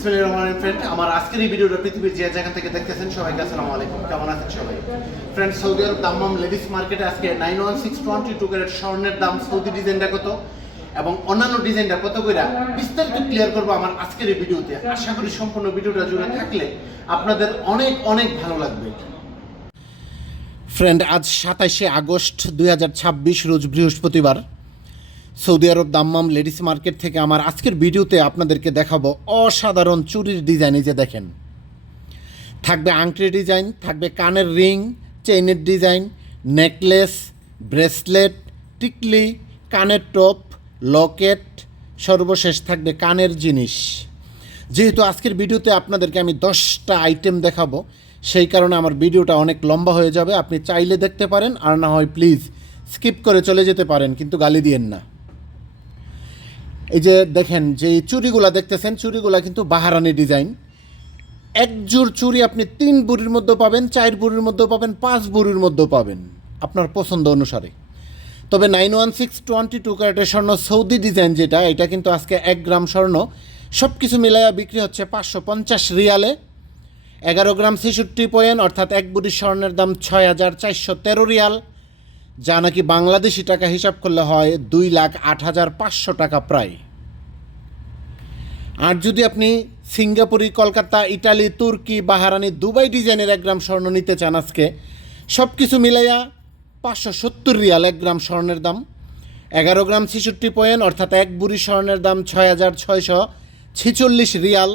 বিসমিল্লাহির রহমানির রহিম। ফ্রেন্ড, আমার আজকের এই ভিডিওটা পৃথিবীর যে যেখান থেকে দেখতেছেন সবাইকে আসসালামু আলাইকুম। কেমন আছেন সবাই? ফ্রেন্ড, সৌদি আরব দাম্মাম লেডিস মার্কেটে আজকে 91622 ক্যারেট স্বর্ণের দাম, সৌদি ডিজাইনটা কত এবং অন্যান্য ডিজাইনটা কত কইরা বিস্তারিত ক্লিয়ার করবো আমার আজকের এই ভিডিওতে। আশা করি সম্পূর্ণ ভিডিওটা জুড়ে থাকলে আপনাদের অনেক অনেক ভালো লাগবে। ফ্রেন্ড, আজ 27শে আগস্ট 2026 রোজ বৃহস্পতিবার সৌদি আরব দাম্মাম লেডিস মার্কেট থেকে আমার আজকের ভিডিওতে আপনাদেরকে দেখাবো অসাধারণ চুরির ডিজাইন। এই যে দেখেন, থাকবে আংটির ডিজাইন, থাকবে কানের রিং, চেইনের ডিজাইন, নেকলেস, ব্রেসলেট, টিকলি, কানের টপ, লকেট, সর্বশেষ থাকবে কানের জিনিস। যেহেতু আজকের ভিডিওতে আপনাদেরকে আমি 10টা আইটেম দেখাবো, সেই কারণে আমার ভিডিওটা অনেক লম্বা হয়ে যাবে। আপনি চাইলে দেখতে পারেন, আর না হয় প্লিজ স্কিপ করে চলে যেতে পারেন, কিন্তু গালি দিয়েন না। এই যে দেখেন, যে চুড়িগুলা দেখতেছেন, চুড়িগুলা কিন্তু বাহারানি ডিজাইন। এক জোড় চুড়ি আপনি 3 বুড়ির মধ্যে পাবেন, 4 বুড়ির মধ্যেও পাবেন, 5 বুড়ির মধ্যেও পাবেন, আপনার পছন্দ অনুসারে। তবে 91622 ক্যারেটের স্বর্ণ সৌদি ডিজাইন যেটা, এটা কিন্তু আজকে 1 গ্রাম স্বর্ণ সব কিছু মিলাইয়া বিক্রি হচ্ছে 550 রিয়ালে। 11 গ্রাম 66 পয়েন্ট, অর্থাৎ 1 বুড়ির স্বর্ণের দাম 6413 রিয়াল, যা নাকি বাংলাদেশি টাকা হিসাব করলে হয় 2,08,500 টাকা প্রায়। আর যদি আপনি সিঙ্গাপুরি, কলকাতা, ইটালি, তুর্কি, বাহারানি, দুবাই ডিজাইনের 1 গ্রাম স্বর্ণ নিতে চান, আজকে সব কিছু মিলাইয়া 570 রিয়াল 1 গ্রাম স্বর্ণের দাম। 11 গ্রাম 66 পয়েন্ট, অর্থাৎ 1 বুড়ি স্বর্ণের দাম 6,646 রিয়াল,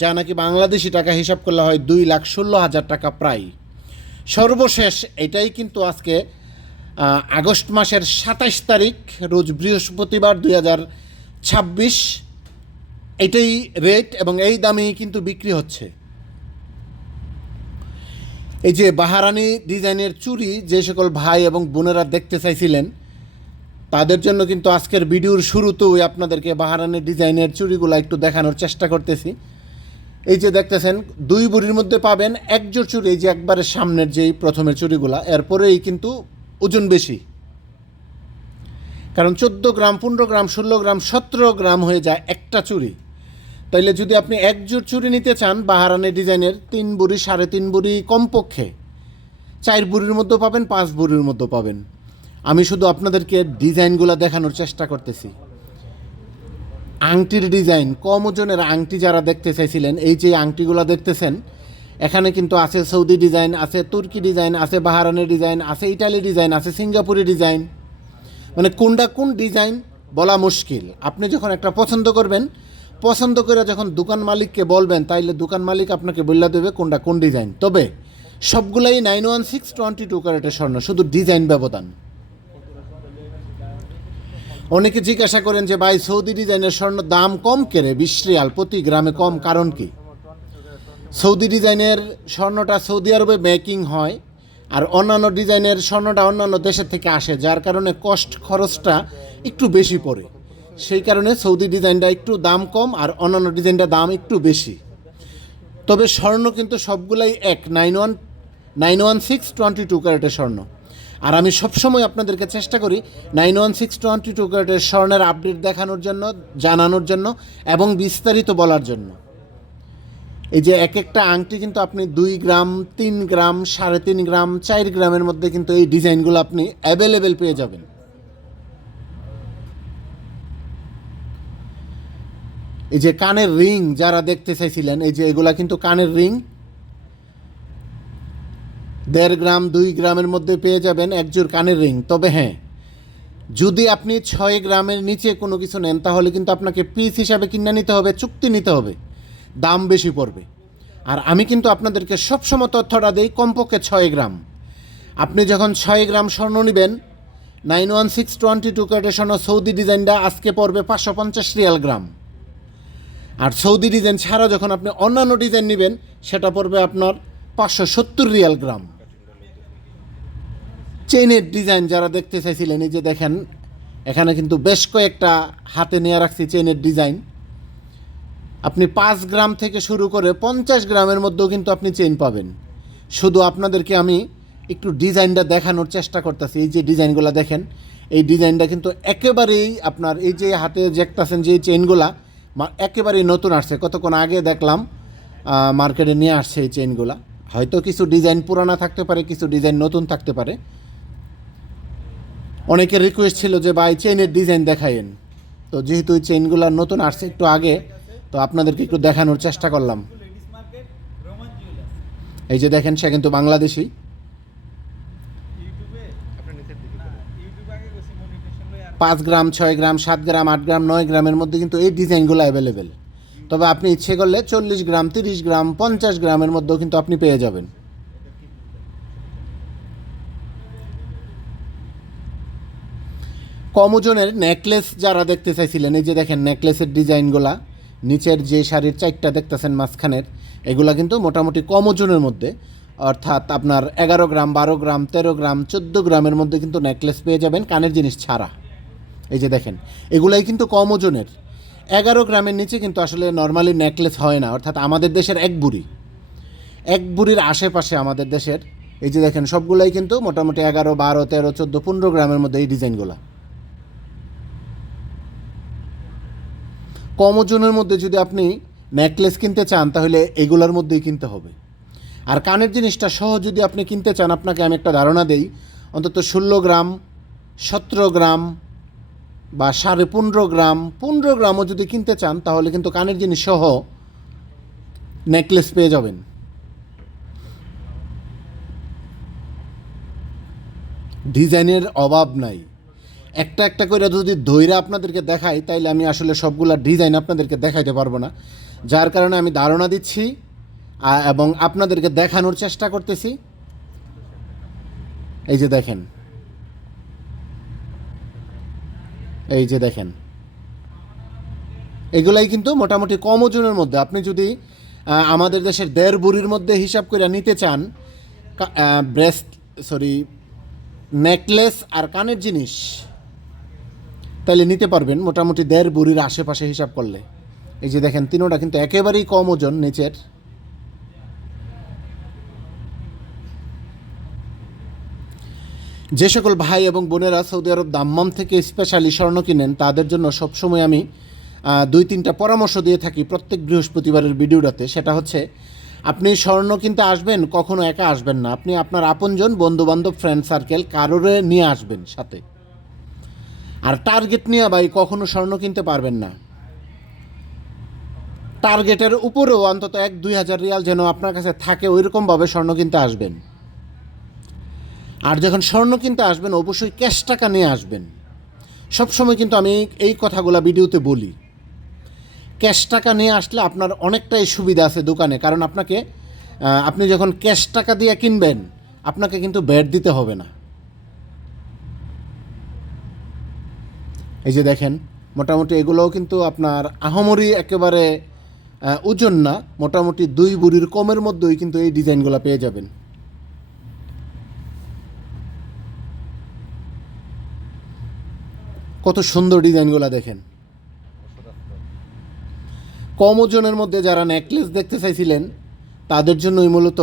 যা নাকি বাংলাদেশি টাকা হিসাব করলে হয় 2,16,000 টাকা প্রায়। সর্বশেষ এটাই কিন্তু আজকে আগস্ট মাসের 27 তারিখ রোজ বৃহস্পতিবার 2026, এটাই রেট এবং এই দামেই কিন্তু বিক্রি হচ্ছে। এই যে বাহারানি ডিজাইনের চুড়ি যে সকল ভাই এবং বোনেরা দেখতে চাইছিলেন, তাদের জন্য কিন্তু আজকের ভিডিওর শুরুতেই আপনাদেরকে বাহারানি ডিজাইনের চুড়িগুলো একটু দেখানোর চেষ্টা করতেছি। এই যে দেখতেছেন, 2 বুড়ির মধ্যে পাবেন 1 জোড় চুড়ি। এই যে একবারে সামনের যেই প্রথমের চুড়িগুলা, এরপরেই কিন্তু ওজন বেশি, কারণ 14 গ্রাম, 15 গ্রাম, 16 গ্রাম, 17 গ্রাম হয়ে যায় একটা চুড়ি। তাইলে যদি আপনি 1 জোড় চুড়ি নিতে চান বাহারানি ডিজাইনের, 3 বুড়ি, 3.5 বুড়ি কমপক্ষে, 4 বুড়ির মধ্যেও পাবেন, 5 বুড়ির মধ্যেও পাবেন। আমি শুধু আপনাদেরকে ডিজাইনগুলো দেখানোর চেষ্টা করতেছি। আংটির ডিজাইন, কম ওজনের আংটি যারা দেখতে চাইছিলেন, এই যে আংটিগুলো দেখতেছেন, এখানে কিন্তু আছে সৌদি ডিজাইন, আছে তুর্কি ডিজাইন, আছে বাহারানি ডিজাইন, আছে ইটালি ডিজাইন, আছে সিঙ্গাপুরি ডিজাইন। মানে কোনটা কোন ডিজাইন বলা মুশকিল। আপনি যখন একটা পছন্দ করবেন, পছন্দ করে যখন দোকান মালিককে বলবেন, তাইলে দোকান মালিক আপনাকে বলে দেবে কোনটা কোন ডিজাইন। তবে সবগুলাই 91622 ক্যারেটের স্বর্ণ, শুধু ডিজাইন ব্যবধান। অনেকে জিজ্ঞাসা করেন যে ভাই, সৌদি ডিজাইনের স্বর্ণ দাম কম কেড়ে 20 রিয়াল প্রতি গ্রামে কম, কারণ কি? সৌদি ডিজাইনের স্বর্ণটা সৌদি আরবে মেকিং হয়, আর অন্যান্য ডিজাইনের স্বর্ণটা অন্যান্য দেশের থেকে আসে, যার কারণে খরচটা একটু বেশি পড়ে। সেই কারণে সৌদি ডিজাইনটা একটু দাম কম, আর অন্যান্য ডিজাইনটা দাম একটু বেশি। তবে স্বর্ণ কিন্তু সবগুলাই এক, 91622 ক্যারেটের স্বর্ণ। আর আমি সবসময় আপনাদেরকে চেষ্টা করি 91622 ক্যারেটের স্বর্ণের আপডেট দেখানোর জন্য, জানানোর জন্য এবং বিস্তারিত বলার জন্য। এই যে এক একটা আংটি কিন্তু আপনি 2 গ্রাম, 3 গ্রাম, 3.5 গ্রাম, 4 গ্রামের মধ্যে কিন্তু এই ডিজাইনগুলো আপনি অ্যাভেলেবেল পেয়ে যাবেন। এই যে কানের রিং যারা দেখতে চাইছিলেন, এই যে এগুলা কিন্তু কানের রিং, 1.5 গ্রাম, 2 গ্রামের মধ্যে পেয়ে যাবেন 1 জোড় কানের রিং। তবে হ্যাঁ, যদি আপনি 6 গ্রামের নিচে কোনো কিছু নেন, তাহলে কিন্তু আপনাকে পিস হিসাবে কিনে নিতে হবে, চুক্তি নিতে হবে, দাম বেশি পড়বে। আর আমি কিন্তু আপনাদেরকে সবসময় তথ্যটা দিই কমপক্ষে 6 গ্রাম। আপনি যখন 6 গ্রাম স্বর্ণ নেবেন, 91622 ক্যারেটের স্বর্ণ সৌদি ডিজাইনটা আজকে পড়বে 550 রিয়াল গ্রাম। আর সৌদি ডিজাইন ছাড়া যখন আপনি অন্যান্য ডিজাইন নেবেন, সেটা পড়বে আপনার 570 রিয়াল গ্রাম। চেইনের ডিজাইন যারা দেখতে চাইছিলেন, এই যে দেখেন, এখানে কিন্তু বেশ কয়েকটা হাতে নিয়ে রাখছি চেইনের ডিজাইন। আপনি 5 গ্রাম থেকে শুরু করে 50 গ্রামের মধ্যেও কিন্তু আপনি চেইন পাবেন। শুধু আপনাদেরকে আমি একটু ডিজাইনটা দেখানোর চেষ্টা করতেছি। এই যে ডিজাইনগুলো দেখেন, এই ডিজাইনটা কিন্তু একেবারেই আপনার এই যে হাতে দেখতেছেন যে চেইনগুলা, একেবারেই নতুন আসছে, কতক্ষণ আগে দেখলাম মার্কেটে নিয়ে আসছে এই চেইনগুলা। হয়তো কিছু ডিজাইন পুরানা থাকতে পারে, কিছু ডিজাইন নতুন থাকতে পারে। অনেকের রিকোয়েস্ট ছিল যে ভাই চেইনের ডিজাইন দেখাইন, তো যেহেতু এই চেইনগুলো নতুন আসছে একটু আগে, তো আপনাদেরকে একটু দেখানোর চেষ্টা করলাম। এই যে দেখেন, সে কিন্তু বাংলাদেশি। 5 গ্রাম, 6 গ্রাম, 7 গ্রাম, 8 গ্রাম, 9 গ্রামের মধ্যে কিন্তু এই ডিজাইনগুলো অ্যাভেলেবেল। তবে আপনি ইচ্ছে করলে 40 গ্রাম, 30 গ্রাম, 50 গ্রামের মধ্যেও কিন্তু আপনি পেয়ে যাবেন। কম ওজনের নেকলেস যারা দেখতে চাইছিলেন, এই যে দেখেন নেকলেসের ডিজাইনগুলা, নিচের যে শাড়ির চারটা দেখতেছেন মাঝখানের, এগুলা কিন্তু মোটামুটি কম ওজনের মধ্যে, অর্থাৎ আপনার 11 গ্রাম, 12 গ্রাম, 13 গ্রাম, 14 গ্রামের মধ্যে কিন্তু নেকলেস পেয়ে যাবেন, কানের জিনিস ছাড়া। এই যে দেখেন, এগুলাই কিন্তু কম ওজনের। 11 গ্রামের নিচে কিন্তু আসলে নর্মালি নেকলেস হয় না, অর্থাৎ আমাদের দেশের এক বুড়ির আশেপাশে আমাদের দেশের। এই যে দেখেন, সবগুলাই কিন্তু মোটামুটি 11, 12, 13, 14, 15 গ্রামের মধ্যে এই ডিজাইনগুলো। কম ওজনের মধ্যে যদি আপনি নেকলেস কিনতে চান, তাহলে এগুলোর মধ্যেই কিনতে হবে। আর কানের জিনিসটা সহ যদি আপনি কিনতে চান, আপনাকে আমি একটা ধারণা দেই, অন্তত 16 গ্রাম, 17 গ্রাম বা 15.5 গ্রাম, 15 গ্রামও যদি কিনতে চান, তাহলে কিন্তু কানের জিনিস সহ নেকলেস পেয়ে যাবেন। ডিজাইনের অভাব নাই। একটা একটা করে যদি ধৈর্য আপনাদেরকে দেখাই, তাইলে আমি আসলে সবগুলা ডিজাইন আপনাদেরকে দেখাইতে পারবো না, যার কারণে আমি ধারণা দিচ্ছি এবং আপনাদেরকে দেখানোর চেষ্টা করতেছি। এই যে দেখেন, এই যে দেখেন, এগুলাই কিন্তু মোটামুটি কম ওজনের মধ্যে। আপনি যদি আমাদের দেশের 1.5 বুড়ির মধ্যে হিসাব করে নিতে চান, নেকলেস আর কানের জিনিস, তাহলে নিতে পারবেন মোটামুটি 1.5 বুড়ির আশেপাশে হিসাব করলে। এই যে দেখেন, তিনোটা কিন্তু একেবারেই কম ওজন নিচের। যে সকল ভাই এবং বোনেরা সৌদি আরব দাম্মাম থেকে স্পেশালি স্বর্ণ কিনেন, তাদের জন্য সবসময় আমি 2-3টা পরামর্শ দিয়ে থাকি প্রত্যেক বৃহস্পতিবারের ভিডিওটাতে। সেটা হচ্ছে, আপনি স্বর্ণ কিনতে আসবেন, কখনো একা আসবেন না। আপনি আপনার আপনজন, বন্ধুবান্ধব, ফ্রেন্ড সার্কেল কারোরে নিয়ে আসবেন সাথে। আর টার্গেট নিয়ে ভাই কখনো স্বর্ণ কিনতে পারবেন না। টার্গেটের উপরেও অন্তত 1-2 হাজার রিয়াল যেন আপনার কাছে থাকে, ওইরকমভাবে স্বর্ণ কিনতে আসবেন। আর যখন স্বর্ণ কিনতে আসবেন, অবশ্যই ক্যাশ টাকা নিয়ে আসবেন। সবসময় কিন্তু আমি এই কথাগুলো ভিডিওতে বলি। ক্যাশ টাকা নিয়ে আসলে আপনার অনেকটাই সুবিধা আছে দোকানে, কারণ আপনি যখন ক্যাশ টাকা দিয়ে কিনবেন, আপনাকে কিন্তু ভ্যাট দিতে হবে না। এই যে দেখেন, মোটামুটি এগুলোও কিন্তু আপনার আহামরি একেবারে ওজন না, মোটামুটি 2 বুড়ির কমের মধ্যেই কিন্তু এই ডিজাইনগুলো পেয়ে যাবেন। কত সুন্দর ডিজাইনগুলো দেখেন। কম ওজনের মধ্যে যারা নেকলেস দেখতে চাইছিলেন, তাদের জন্যই মূলত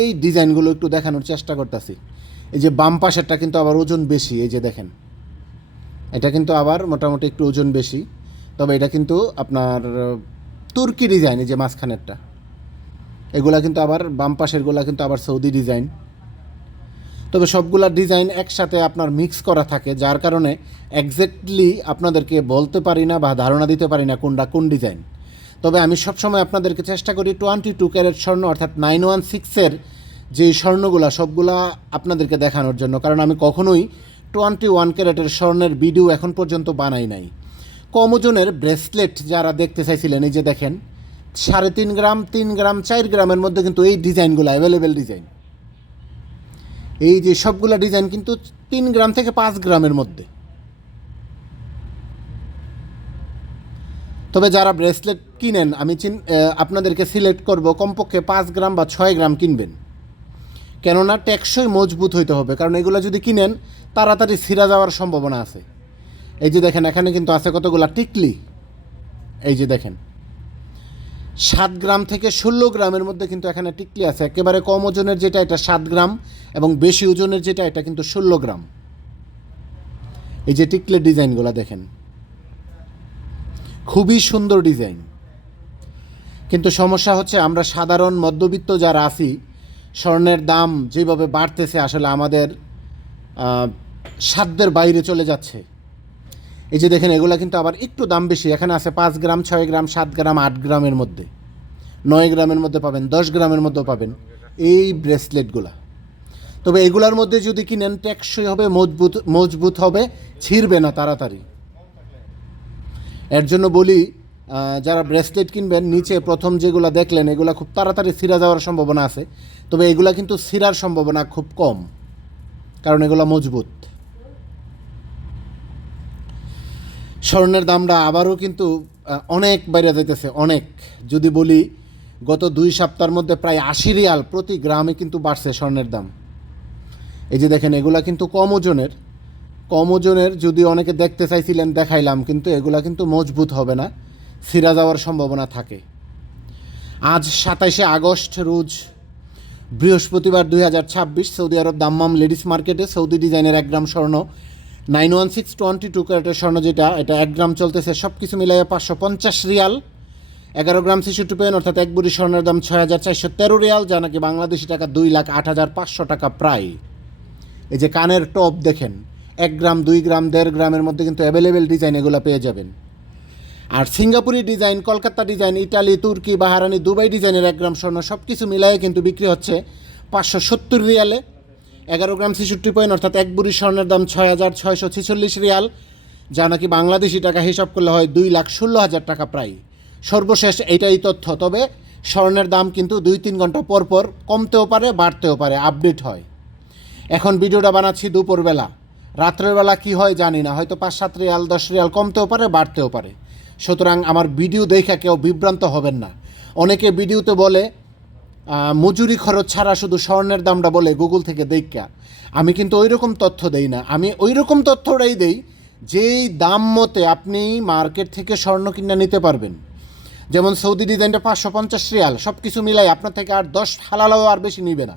এই ডিজাইনগুলো একটু দেখানোর চেষ্টা করতেছি। এই যে বাম পাশেরটা কিন্তু আবার ওজন বেশি। এই যে দেখেন, এটা কিন্তু আবার মোটামুটি একটু ওজন বেশি, তবে এটা কিন্তু আপনার তুর্কি ডিজাইন। এই যে মাঝখানেরটা, এগুলা কিন্তু আবার বাম পাশেরগুলা কিন্তু আবার সৌদি ডিজাইন। তবে সবগুলা ডিজাইন একসাথে আপনার মিক্স করা থাকে, যার কারণে এক্স্যাক্টলি আপনাদেরকে বলতে পারি না বা ধারণা দিতে পারি না কোনটা কোন ডিজাইন। তবে আমি সবসময় আপনাদেরকে চেষ্টা করি 22 ক্যারেট স্বর্ণ, অর্থাৎ 916-এর যে স্বর্ণগুলা, সবগুলা আপনাদেরকে দেখানোর জন্য। কারণ আমি কখনোই 21 ক্যারেটের স্বর্ণের ভিডিও এখন পর্যন্ত বানাই নাই। কম ওজনের ব্রেসলেট যারা দেখতে চাইছিলেন, এই যে দেখেন, 3.5 গ্রাম, 3 গ্রাম, 4 গ্রামের মধ্যে কিন্তু এই ডিজাইনগুলো অ্যাভেলেবেল ডিজাইন। এই যে সবগুলা ডিজাইন কিন্তু 3 গ্রাম থেকে 5 গ্রামের মধ্যে। তবে যারা ব্রেসলেট কিনেন, আমি আপনাদেরকে সিলেক্ট করব কমপক্ষে 5 গ্রাম বা 6 গ্রাম কিনবেন, কেননা টেকসই মজবুত হইতে হবে। কারণ এগুলো যদি কিনেন, তাড়াতাড়ি ছিঁড়া যাওয়ার সম্ভাবনা আছে। এই যে দেখেন, এখানে কিন্তু আছে কতগুলা টিকলি। এই যে দেখেন, 7 গ্রাম থেকে 16 গ্রামের মধ্যে কিন্তু এখানে টিকলি আছে। একেবারে কম ওজনের যেটা, এটা 7 গ্রাম, এবং বেশি ওজনের যেটা, এটা কিন্তু 16 গ্রাম। এই যে টিকলির ডিজাইনগুলো দেখেন, খুবই সুন্দর ডিজাইন। কিন্তু সমস্যা হচ্ছে আমরা সাধারণ মধ্যবিত্ত যারা আছি, স্বর্ণের দাম যেভাবে বাড়তেছে আসলে আমাদের সাধ্যের বাইরে চলে যাচ্ছে। এই যে দেখেন, এগুলো কিন্তু আবার একটু দাম বেশি। এখানে আছে 5 গ্রাম, 6 গ্রাম, 7 গ্রাম, 8 গ্রামের মধ্যে, 9 গ্রামের মধ্যে পাবেন, 10 গ্রামের মধ্যেও পাবেন এই ব্রেসলেটগুলা। তবে এগুলার মধ্যে যদি কিনেন টেকসই হবে, মজবুত হবে, ছিঁড়বে না তাড়াতাড়ি। এর জন্য বলি, যারা ব্রেসলেট কিনবেন, নিচে প্রথম যেগুলো দেখলেন এগুলো খুব তাড়াতাড়ি ছিঁড়া যাওয়ার সম্ভাবনা আছে। তবে এগুলা কিন্তু ছিঁড়ার সম্ভাবনা খুব কম, কারণ এগুলো মজবুত। স্বর্ণের দামটা আবারও কিন্তু অনেক বাইরে যাইতেছে, অনেক। যদি বলি গত 2 সপ্তাহের মধ্যে প্রায় 80 রিয়াল প্রতি গ্রামে কিন্তু বাড়ছে স্বর্ণের দাম। এই যে দেখেন, এগুলা কিন্তু কম ওজনের। যদি অনেকে দেখতে চাইছিলেন দেখাইলাম, কিন্তু এগুলা কিন্তু মজবুত হবে না, ছিঁড়া যাওয়ার সম্ভাবনা থাকে। আজ 27শে আগস্ট, রোজ বৃহস্পতিবার 2026, সৌদি আরব দাম্মাম লেডিস মার্কেটে সৌদি ডিজাইনের 1 গ্রাম স্বর্ণ 91622 ক্যারেটের স্বর্ণ, যেটা এটা 1 গ্রাম চলতেছে সব কিছু মিলাইয়ে 550 রিয়াল। 11 গ্রাম 66 পেন, অর্থাৎ 1 ভরি স্বর্ণের দাম 6413 রিয়াল, যা নাকি বাংলাদেশি টাকা 2,08,500 টাকা প্রায়। এই যে কানের টপ দেখেন, 1 গ্রাম, 2 গ্রাম, 1.5 গ্রামের মধ্যে কিন্তু অ্যাভেলেবেল ডিজাইন এগুলো পেয়ে যাবেন। আর সিঙ্গাপুরি ডিজাইন, কলকাতা ডিজাইন, ইটালি, তুর্কি, বাহারানি, দুবাই ডিজাইনের 1 গ্রাম স্বর্ণ সব কিছু মিলায়ে কিন্তু বিক্রি হচ্ছে 570 রিয়ালে। 11 গ্রাম 66 পয়েন্ট, অর্থাৎ 1 ভরি স্বর্ণের দাম 6646 রিয়াল, যা নাকি বাংলাদেশি টাকা হিসাব করলে হয় 2,16,000 টাকা প্রায়। সর্বশেষ এইটাই তথ্য। তবে স্বর্ণের দাম কিন্তু 2-3 ঘন্টা পর পর কমতেও পারে, বাড়তেও পারে, আপডেট হয়। এখন ভিডিওটা বানাচ্ছি দুপুরবেলা, রাত্রের বেলা কী হয় জানি না, হয়তো 5-7 রিয়াল, 10 রিয়াল কমতেও পারে, বাড়তেও পারে। সুতরাং আমার ভিডিও দেখে কেউ বিভ্রান্ত হবেন না। অনেকে ভিডিওতে বলে মজুরি খরচ ছাড়া শুধু স্বর্ণের দামটা বলে গুগল থেকে দেখা। আমি কিন্তু ওই রকম তথ্য দেই না। আমি ওই রকম তথ্যটাই দেই যেই দাম মতে আপনি মার্কেট থেকে স্বর্ণ কিনে নিতে পারবেন। যেমন সৌদি ডিজাইনটা 550 রিয়াল, সব কিছু মিলাই আপনার থেকে আর 10 হালালাও আর বেশি নিবে না।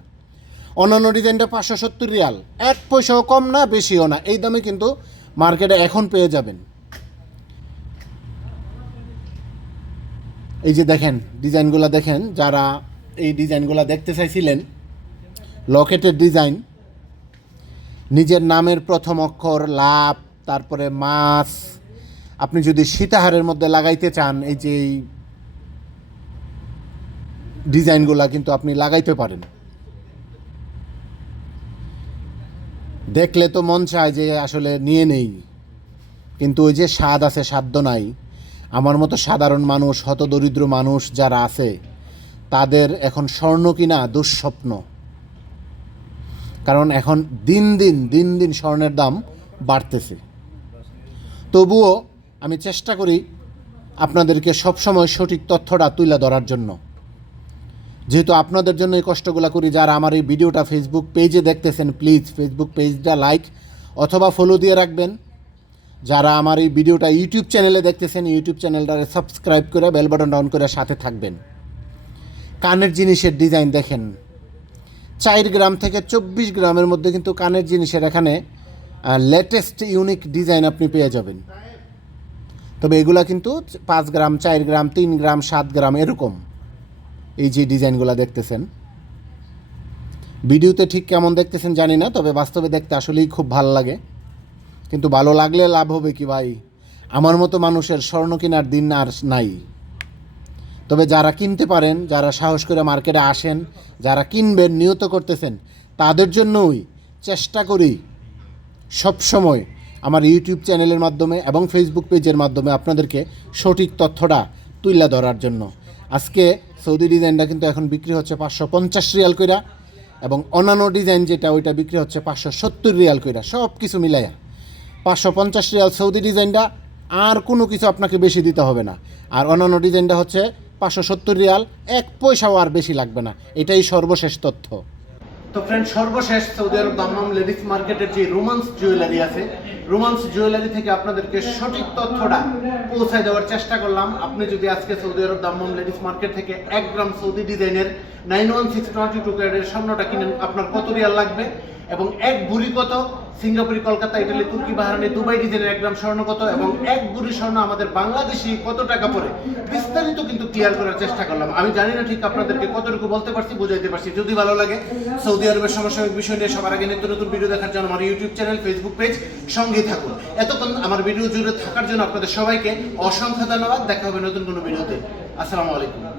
অন্যান্য ডিজাইনটা 570 রিয়াল, 1 পয়সাও কম না, বেশিও না, এই দামে কিন্তু মার্কেটে এখন পেয়ে যাবেন। এই যে দেখেন ডিজাইনগুলো দেখেন, যারা এই ডিজাইনগুলো দেখতে চাইছিলেন, লকেটের ডিজাইন, নিজের নামের প্রথম অক্ষর, লাভ, তারপরে মাছ, আপনি যদি সীতাহারের মধ্যে লাগাইতে চান, এই যে ডিজাইনগুলো কিন্তু আপনি লাগাইতে পারেন। দেখলে তো মন চায় যে আসলে নিয়ে নেই, কিন্তু ওই যে স্বাদ আছে, সাধ্য নাই। আমার মতো সাধারণ মানুষ, হতদরিদ্র মানুষ যারা আছে, তাদের এখন স্বর্ণ কিনা দুঃস্বপ্ন। কারণ এখন দিন দিন স্বর্ণের দাম বাড়তেছে। তবুও আমি চেষ্টা করি আপনাদেরকে সবসময় সঠিক তথ্যটা তুলে ধরার জন্য। যেহেতু আপনাদের জন্য এই কষ্টগুলো করি, যারা আমার এই ভিডিওটা ফেসবুক পেজে দেখতেছেন, প্লিজ ফেসবুক পেজটা লাইক অথবা ফলো দিয়ে রাখবেন। যারা আমার এই ভিডিওটা ইউটিউব চ্যানেলে দেখতেছেন, ইউটিউব চ্যানেলটা সাবস্ক্রাইব করে বেল বাটনটা অন করে সাথে থাকবেন। কানের জিনিসের ডিজাইন দেখেন, 4 গ্রাম থেকে 24 গ্রামের মধ্যে কিন্তু কানের জিনিসের এখানে লেটেস্ট ইউনিক ডিজাইন আপনি পেয়ে যাবেন। তবে এগুলা কিন্তু 5 গ্রাম, 4 গ্রাম, 3 গ্রাম, 7 গ্রাম এরকম। এই যে ডিজাইনগুলো দেখতেছেন, ভিডিওতে ঠিক কেমন দেখতেছেন জানি না, তবে বাস্তবে দেখতে আসলেই খুব ভালো লাগে। কিন্তু ভালো লাগলে লাভ হবে কি ভাই? আমার মতো মানুষের স্বর্ণ কেনার দিন আর নাই। তবে যারা কিনতে পারেন, যারা সাহস করে মার্কেটে আসেন, যারা কিনবেন নিয়ত করতেছেন, তাদের জন্যই চেষ্টা করি সবসময় আমার ইউটিউব চ্যানেলের মাধ্যমে এবং ফেসবুক পেজের মাধ্যমে আপনাদেরকে সঠিক তথ্যটা তুলে ধরার জন্য। আজকে সৌদি ডিজাইনটা কিন্তু এখন বিক্রি হচ্ছে 550 রিয়াল কইরা, এবং অন্যান্য ডিজাইন যেটা ওইটা বিক্রি হচ্ছে 570 রিয়াল কইরা। সব কিছু মিলাইয়া 550 রিয়াল সৌদি ডিজাইনটা, আর কোনো কিছু আপনাকে বেশি দিতে হবে না। আর অন্যান্য ডিজাইনটা হচ্ছে 570 রিয়াল, 1 পয়সাও আর বেশি লাগবে না। এটাই সর্বশেষ তথ্য। তো ফ্রেন্ড, সর্বশেষ সৌদি আরব দাম্মাম লেডিস মার্কেটের যে রোমান্স জুয়েলারি আছে, রোমান্স জুয়েলারি থেকে আপনাদেরকে সঠিক তথ্যটা পৌঁছায় দেওয়ার চেষ্টা করলাম। আপনি যদি আজকে সৌদি আরব দাম্মাম লেডিস মার্কেট থেকে 1 গ্রাম সৌদি ডিজাইনের 91622 ক্যারেটের স্বর্ণটা কিনেন, আপনার কত রিয়াল লাগবে এবং 1 ভরি কত, সিঙ্গাপুরি, কলকাতা, ইটালি, তুর্কি, বাহরানি, দুবাই ডিজাইনের 1 গ্রাম স্বর্ণ কত এবং 1 ভরি স্বর্ণ আমাদের বাংলাদেশি কত টাকা পড়ে, বিস্তারিত কিন্তু ক্লিয়ার করার চেষ্টা করলাম। আমি জানি না ঠিক আপনাদেরকে কতটুকু বলতে পারছি, বুঝাইতে পারছি। যদি ভালো লাগে সৌদি আরবের সমসাময়িক বিষয় নিয়ে সবার আগে নিত্য নতুন ভিডিও দেখার জন্য আমার ইউটিউব চ্যানেল, ফেসবুক পেজ সঙ্গেই থাকুন। এতক্ষণ আমার ভিডিও জুড়ে থাকার জন্য আপনাদের সবাইকে অসংখ্য ধন্যবাদ। দেখা হবে নতুন কোনো ভিডিওতে। আসসালামু আলাইকুম।